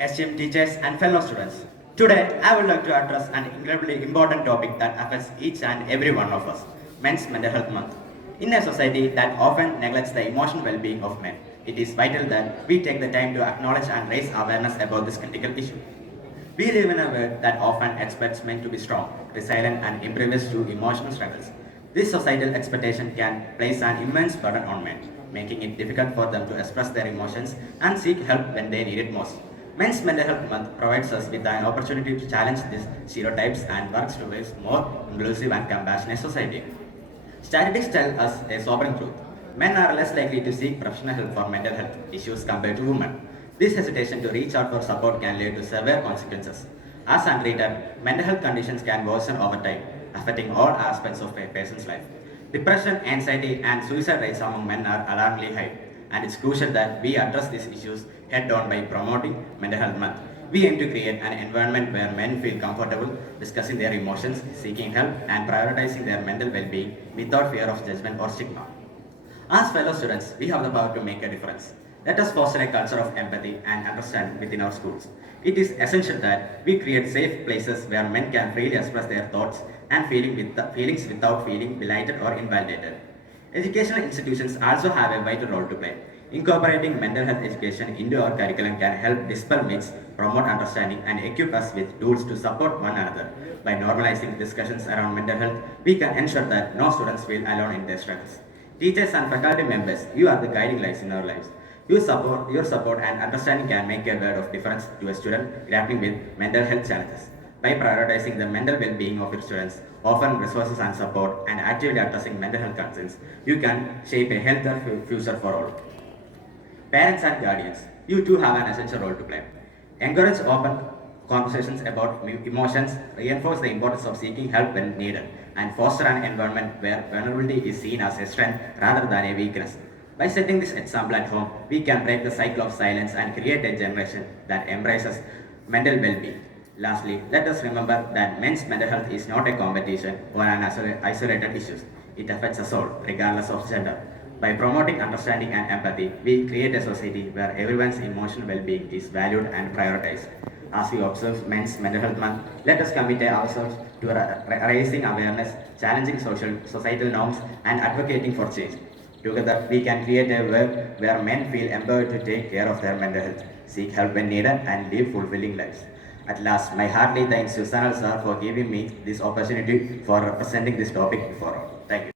esteemed teachers and fellow students. Today, I would like to address an incredibly important topic that affects each and every one of us, Men's Mental Health Month. In a society that often neglects the emotional well-being of men, it is vital that we take the time to acknowledge and raise awareness about this critical issue. We live in a world that often expects men to be strong, resilient, and impervious to emotional struggles. This societal expectation can place an immense burden on men, making it difficult for them to express their emotions and seek help when they need it most. Men's Mental Health Month provides us with an opportunity to challenge these stereotypes and works towards more inclusive and compassionate society. Statistics tell us a sobering truth. Men are less likely to seek professional help for mental health issues compared to women. This hesitation to reach out for support can lead to severe consequences. As untreated, mental health conditions can worsen over time, affecting all aspects of a person's life. Depression, anxiety, and suicide rates among men are alarmingly high, and it's crucial that we address these issues head on by promoting Mental Health Month. We aim to create an environment where men feel comfortable discussing their emotions, seeking help, and prioritizing their mental well being without fear of judgment or stigma. As fellow students, we have the power to make a difference. Let us foster a culture of empathy and understanding within our schools. It is essential that we create safe places where men can freely express their thoughts and feelings without feeling belittled or invalidated. Educational institutions also have a vital role to play. Incorporating mental health education into our curriculum can help dispel myths, promote understanding, and equip us with tools to support one another. By normalizing discussions around mental health, we can ensure that no students feel alone in their struggles. Teachers and faculty members, you are the guiding lights in our lives. Your support and understanding can make a world of difference to a student grappling with mental health challenges. By prioritizing the mental well-being of your students, offering resources and support, and actively addressing mental health concerns, you can shape a healthier future for all. Parents and guardians, you too have an essential role to play. Encourage open conversations about emotions, reinforce the importance of seeking help when needed, and foster an environment where vulnerability is seen as a strength rather than a weakness. By setting this example at home, we can break the cycle of silence and create a generation that embraces mental well-being. Lastly, let us remember that men's mental health is not a competition or an isolated issue. It affects us all, regardless of gender. By promoting understanding and empathy, we create a society where everyone's emotional well-being is valued and prioritized. As we observe Men's Mental Health Month, let us commit ourselves to raising awareness, challenging societal norms, and advocating for change. Together, we can create a world where men feel empowered to take care of their mental health, seek help when needed, and live fulfilling lives. At last, my heartily thanks to Sanal sir for giving me this opportunity for representing this topic before all. Thank you.